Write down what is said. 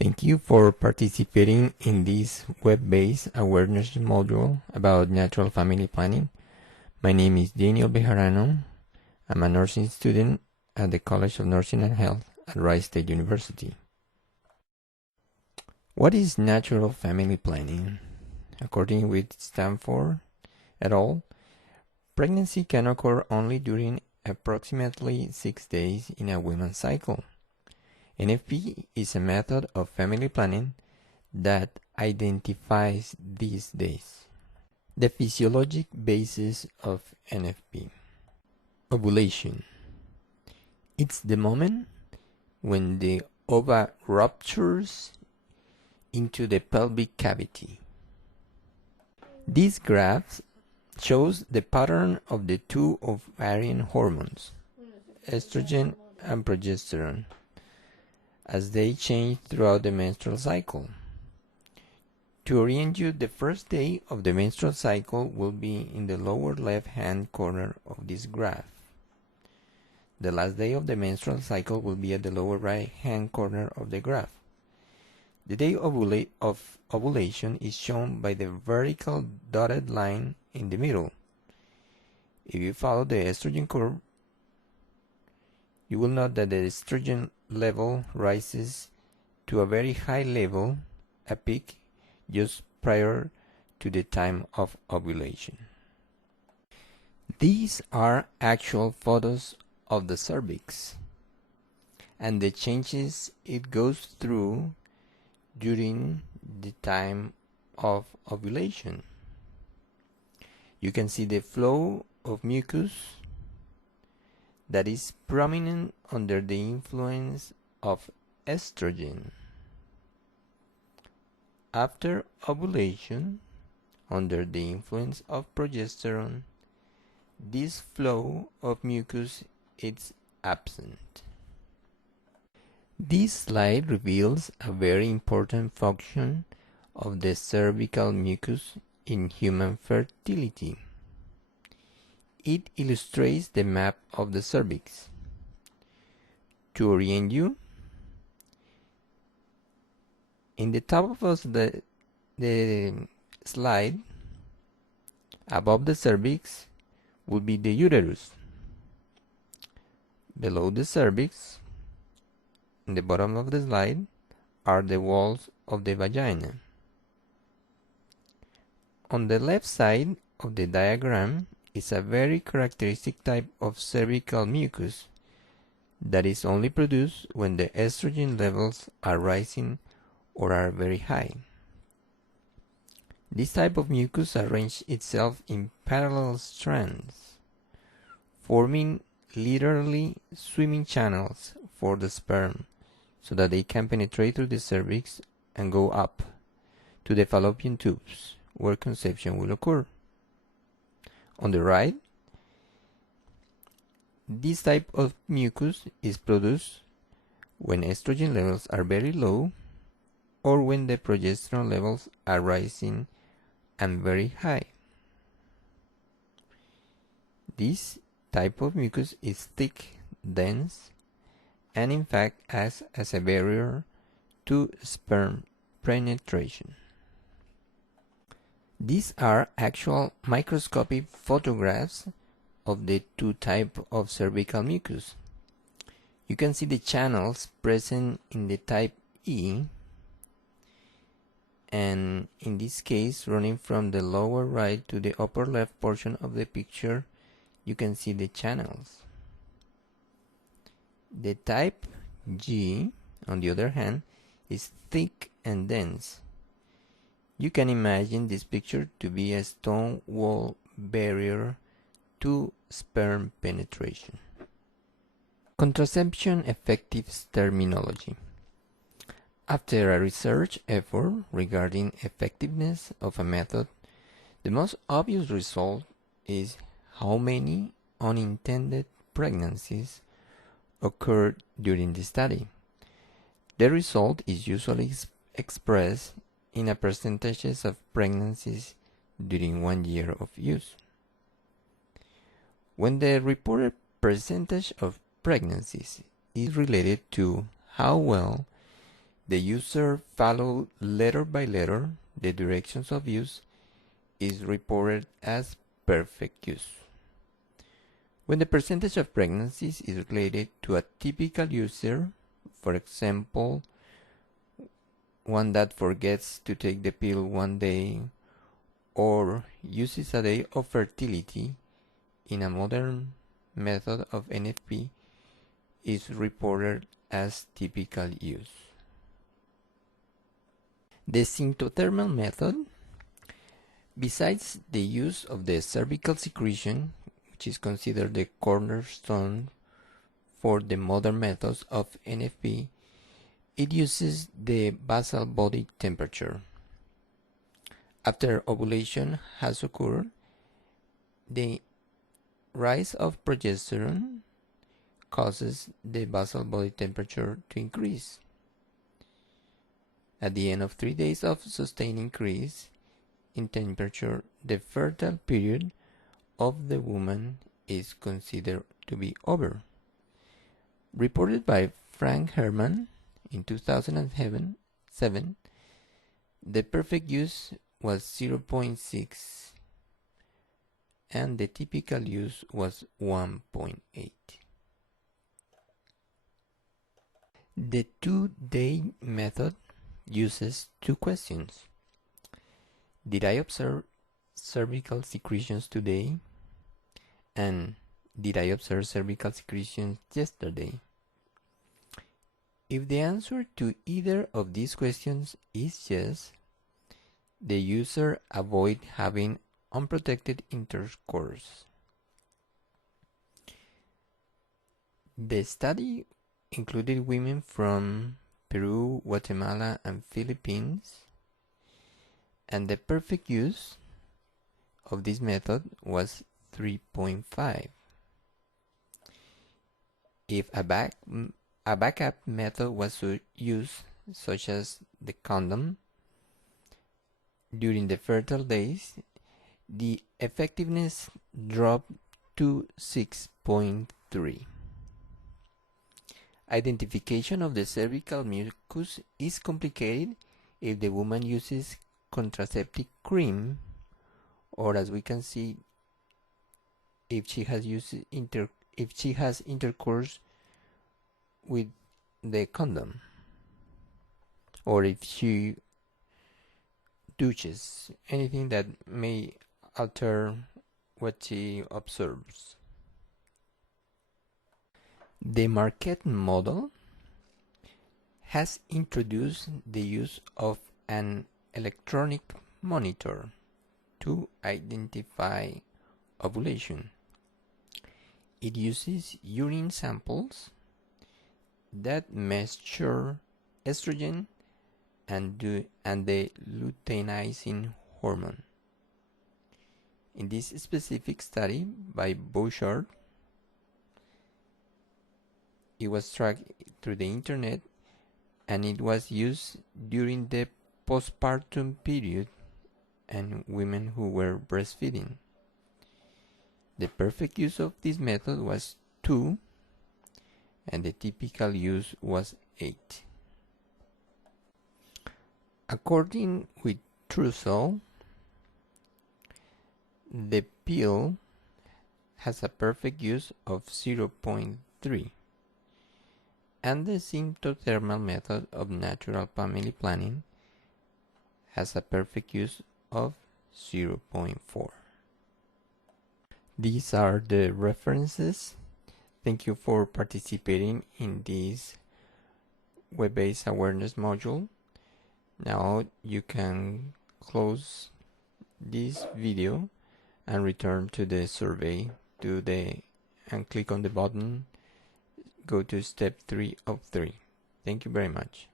Thank you for participating in this web-based awareness module about natural family planning. My name is Daniel Bejarano. I'm a nursing student at the College of Nursing and Health at Rice State University. What is natural family planning? According with Stanford et al., pregnancy can occur only during approximately 6 days in a woman's cycle. NFP is a method of family planning that identifies these days. The physiologic basis of NFP. Ovulation. It's the moment when the ova ruptures into the pelvic cavity. This graph shows the pattern of the two ovarian hormones, estrogen and progesterone, as they change throughout the menstrual cycle. To orient you, the first day of the menstrual cycle will be in the lower left-hand corner of this graph. The last day of the menstrual cycle will be at the lower right-hand corner of the graph. The day of ovulation is shown by the vertical dotted line in the middle. If you follow the estrogen curve, you will note that the estrogen level rises to a very high level, a peak, just prior to the time of ovulation. These are actual photos of the cervix and the changes it goes through during the time of ovulation. You can see the flow of mucus that is prominent under the influence of estrogen. After ovulation, under the influence of progesterone, this flow of mucus is absent. This slide reveals a very important function of the cervical mucus in human fertility. It illustrates the map of the cervix. To orient you, in the top of the slide, above the cervix, will be the uterus. Below the cervix, in the bottom of the slide, are the walls of the vagina. On the left side of the diagram is a very characteristic type of cervical mucus that is only produced when the estrogen levels are rising or are very high. This type of mucus arranges itself in parallel strands, forming literally swimming channels for the sperm so that they can penetrate through the cervix and go up to the fallopian tubes where conception will occur. On the right, this type of mucus is produced when estrogen levels are very low or when the progesterone levels are rising and very high. This type of mucus is thick, dense, and in fact acts as a barrier to sperm penetration. These are actual microscopic photographs of the two types of cervical mucus. You can see the channels present in the type E, and in this case, running from the lower right to the upper left portion of the picture, you can see the channels. The type G, on the other hand, is thick and dense. You can imagine this picture to be a stone wall barrier to sperm penetration. Contraception effectiveness terminology. After a research effort regarding effectiveness of a method, the most obvious result is how many unintended pregnancies occurred during the study. The result is usually expressed in a percentages of pregnancies during 1 year of use. When the reported percentage of pregnancies is related to how well the user follows letter by letter the directions of use is reported as perfect use. When the percentage of pregnancies is related to a typical user, for example, one that forgets to take the pill one day or uses a day of fertility in a modern method of NFP, is reported as typical use. The symptothermal method, besides the use of the cervical secretion, which is considered the cornerstone for the modern methods of NFP, it uses the basal body temperature. After ovulation has occurred, the rise of progesterone causes the basal body temperature to increase. At the end of 3 days of sustained increase in temperature, the fertile period of the woman is considered to be over. Reported by Frank Herman in 2007, the perfect use was 0.6 and the typical use was 1.8. The 2-day method uses 2 questions. Did I observe cervical secretions today? And did I observe cervical secretions yesterday? If the answer to either of these questions is yes, the user avoids having unprotected intercourse. The study included women from Peru, Guatemala, and Philippines, and the perfect use of this method was 3.5. If a backup method was used, such as the condom, during the fertile days, the effectiveness dropped to 6.3. Identification of the cervical mucus is complicated if the woman uses contraceptive cream, or as we can see, if she has intercourse with the condom, or if she douches, anything that may alter what she observes. The Marquette model has introduced the use of an electronic monitor to identify ovulation. It uses urine samples that measure estrogen and the luteinizing hormone. In this specific study by Bouchard, it was tracked through the internet and it was used during the postpartum period and women who were breastfeeding. The perfect use of this method was 2 and the typical use was 8. According with Trussell, the pill has a perfect use of 0.3 and the symptothermal method of natural family planning has a perfect use of 0.4. These are the references. Thank you for participating in this web-based awareness module. Now you can close this video and return to the survey and click on the button. Go to step 3 of 3. Thank you very much.